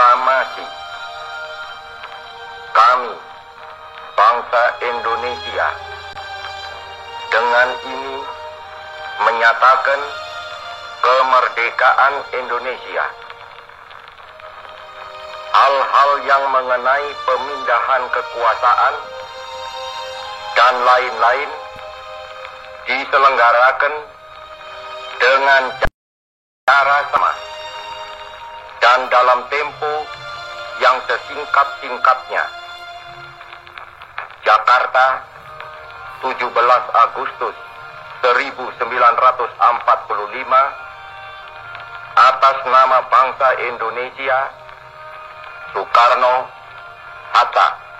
proklamasi. Kami, bangsa Indonesia, dengan ini menyatakan kemerdekaan Indonesia. Hal-hal yang mengenai pemindahan kekuasaan dan lain-lain diselenggarakan dengan cara sama dan dalam tempo yang sesingkat-singkatnya. Jakarta, 17 Agustus 1945, atas nama bangsa Indonesia, Soekarno-Hatta.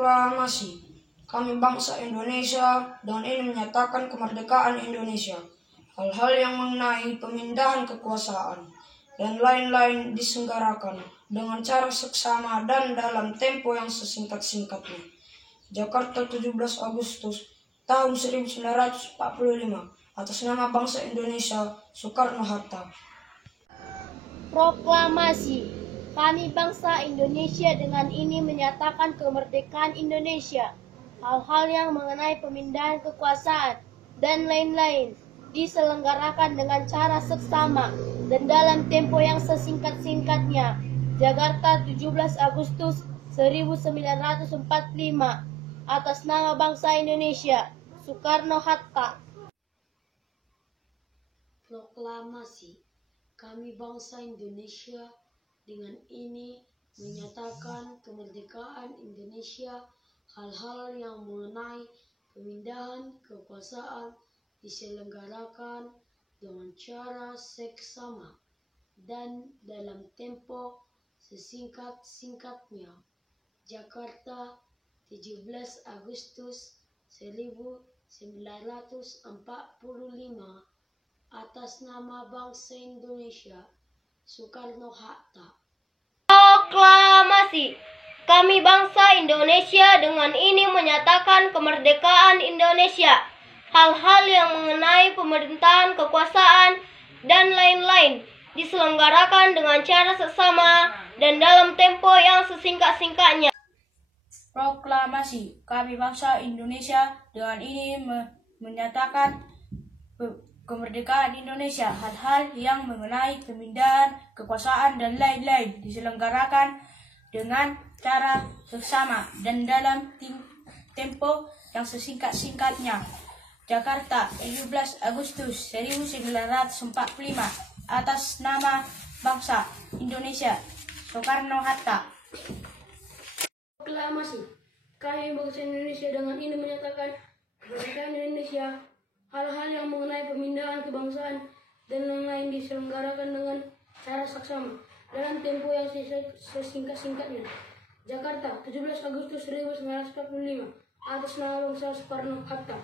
Proklamasi. Kami bangsa Indonesia dengan ini menyatakan kemerdekaan Indonesia. Hal-hal yang mengenai pemindahan kekuasaan dan lain-lain diselenggarakan dengan cara seksama dan dalam tempo yang sesingkat-singkatnya. Jakarta 17 Agustus tahun 1945 atas nama bangsa Indonesia Soekarno-Hatta. Proklamasi. Kami bangsa Indonesia dengan ini menyatakan kemerdekaan Indonesia. Hal-hal yang mengenai pemindahan kekuasaan dan lain-lain diselenggarakan dengan cara seksama dan dalam tempo yang sesingkat-singkatnya. Jakarta 17 Agustus 1945 atas nama bangsa Indonesia Soekarno-Hatta. Proklamasi. Kami bangsa Indonesia dengan ini menyatakan kemerdekaan Indonesia. Hal-hal yang mengenai pemindahan kekuasaan diselenggarakan dengan cara seksama dan dalam tempo sesingkat-singkatnya. Jakarta 17 Agustus 1945 atas nama bangsa Indonesia Soekarno-Hatta. Proklamasi. Kami bangsa Indonesia dengan ini menyatakan kemerdekaan Indonesia. Hal-hal yang mengenai pemerintahan kekuasaan dan lain-lain diselenggarakan dengan cara seksama dan dalam tempo yang sesingkat-singkatnya. Proklamasi. Kami bangsa Indonesia dengan ini menyatakan kemerdekaan Indonesia. Hal-hal yang mengenai pemindahan kekuasaan dan lain-lain diselenggarakan dengan cara seksama dan dalam tempo yang sesingkat-singkatnya. Jakarta 17 Agustus 1945 atas nama bangsa Indonesia Soekarno-Hatta. Proklamasi. Kami bangsa Indonesia dengan ini menyatakan kemerdekaan Indonesia. Hal-hal yang mengenai pemindahan kebangsaan dan lain-lain diselenggarakan dengan cara seksama dalam tempo yang sesingkat-singkatnya. Jakarta 17 Agustus 1945 atas nama bangsa Soekarno-Hatta.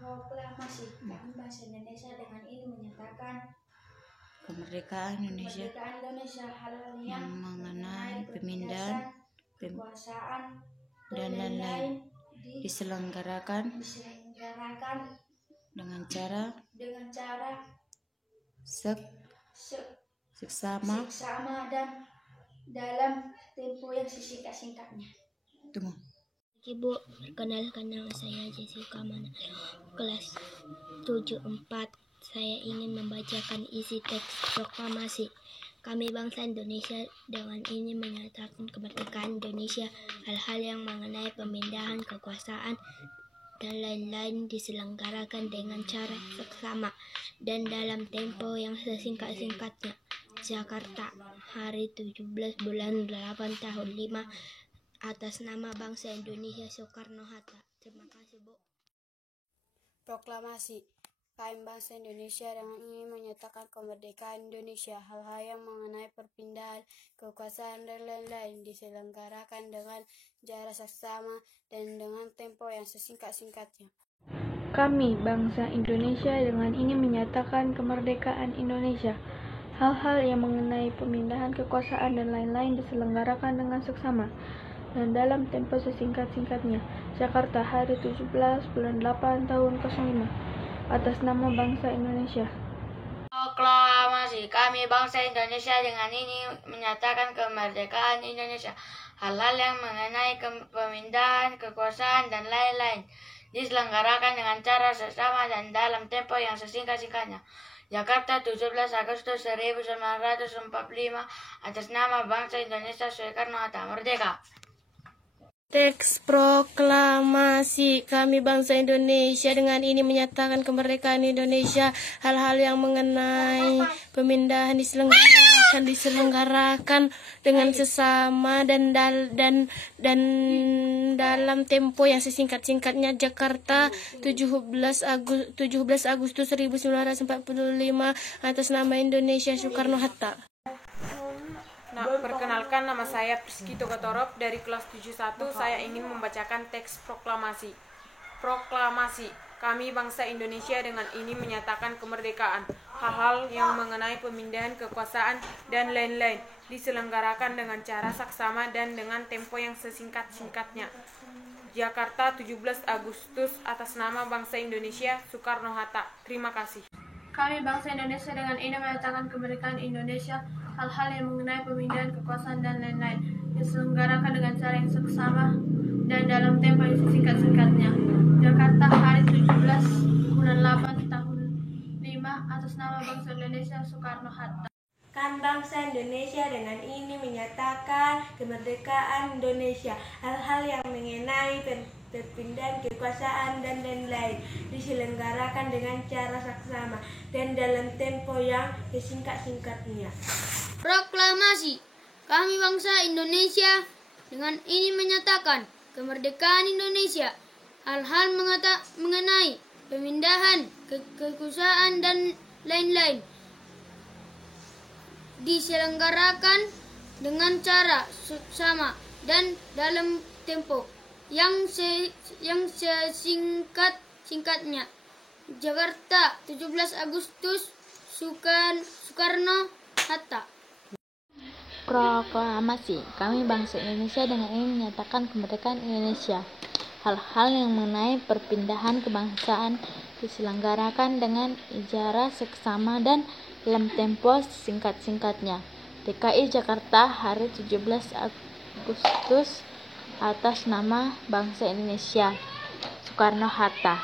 Proklamasi. Kami bangsa Indonesia dengan ini menyatakan kemerdekaan Indonesia, hal-hal yang mengenai pemindahan kekuasaan dan lain-lain diselenggarakan dengan cara seksama dan dalam tempo yang sesingkat-singkatnya. Tunggu. Ibu, perkenalkan nama saya Jessica Mana, kelas 74. Saya ingin membacakan isi teks proklamasi. Kami bangsa Indonesia dengan ini menyatakan kemerdekaan Indonesia. Hal-hal yang mengenai pemindahan kekuasaan dan lain-lain diselenggarakan dengan cara seksama dan dalam tempo yang sesingkat-singkatnya. Jakarta, hari 17 bulan 8 tahun 5 atas nama bangsa Indonesia Soekarno-Hatta. Terima kasih, Bu. Proklamasi. Kami bangsa Indonesia dengan ini menyatakan kemerdekaan Indonesia. Hal-hal yang mengenai perpindahan kekuasaan dan lain-lain diselenggarakan dengan cara seksama dan dengan tempo yang sesingkat-singkatnya. Kami, bangsa Indonesia, dengan ini menyatakan kemerdekaan Indonesia. Hal-hal yang mengenai pemindahan kekuasaan dan lain-lain diselenggarakan dengan seksama dan dalam tempo sesingkat-singkatnya. Jakarta, hari 17 bulan 8 tahun 05 atas nama bangsa Indonesia. Proklamasi. Kami bangsa Indonesia dengan ini menyatakan kemerdekaan Indonesia. Hal-hal yang mengenai pemindahan kekuasaan dan lain-lain diselenggarakan dengan cara seksama dan dalam tempo yang sesingkat-singkatnya. Jakarta 17 Agustus 1945 atas nama bangsa Indonesia Soekarno-Hatta. Merdeka. Teks proklamasi. Kami bangsa Indonesia dengan ini menyatakan kemerdekaan Indonesia. Hal-hal yang mengenai pemindahan diselenggarakan dengan sesama dan dalam tempo yang sesingkat-singkatnya. Jakarta 17 Agustus 1945 atas nama Indonesia Soekarno-Hatta. Nah, perkenalkan, nama saya Priski Togatorop dari kelas 71. Saya ingin membacakan teks proklamasi. Proklamasi. Kami bangsa Indonesia dengan ini menyatakan kemerdekaan. Hal-hal yang mengenai pemindahan kekuasaan dan lain-lain diselenggarakan dengan cara saksama dan dengan tempo yang sesingkat-singkatnya. Jakarta, 17 Agustus, atas nama bangsa Indonesia, Soekarno-Hatta. Terima kasih. Kami bangsa Indonesia dengan ini menyatakan kemerdekaan Indonesia. Hal-hal yang mengenai pemindahan kekuasaan dan lain-lain diselenggarakan dengan cara yang seksama dan dalam tempo yang sesingkat-singkatnya. Jakarta, hari 17 bulan 8 tahun 5 atas nama bangsa Indonesia Soekarno-Hatta. Kan bangsa Indonesia dengan ini menyatakan kemerdekaan Indonesia. Hal-hal yang mengenai perpindahan kekuasaan dan lain-lain diselenggarakan dengan cara saksama dan dalam tempo yang sesingkat-singkatnya. Proklamasi. Kami bangsa Indonesia dengan ini menyatakan kemerdekaan Indonesia. Hal-hal mengenai pemindahan kekuasaan dan lain-lain diselenggarakan dengan cara sama dan dalam tempo yang sesingkat-singkatnya. Jakarta, 17 Agustus, Soekarno-Hatta. Proklamasi. Kami bangsa Indonesia dengan ini menyatakan kemerdekaan Indonesia. Hal-hal yang mengenai perpindahan kebangsaan diselenggarakan dengan cara seksama dan dalam tempo singkat-singkatnya. DKI Jakarta, hari 17 Agustus, atas nama bangsa Indonesia, Soekarno-Hatta.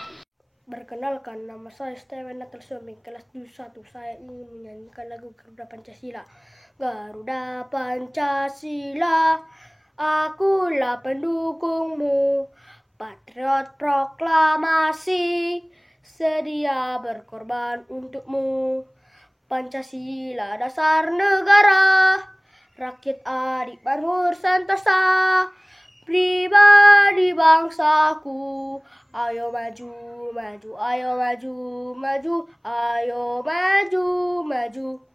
Perkenalkan, nama saya Steven Natal Soming, kelas 21. Saya ingin menyanyikan lagu Garuda Pancasila. Garuda Pancasila, akulah pendukungmu, patriot proklamasi, sedia berkorban untukmu. Pancasila dasar negara, rakyat adik makmur sentosa, pribadi bangsaku. Ayo maju, maju, ayo maju, maju, ayo maju, maju.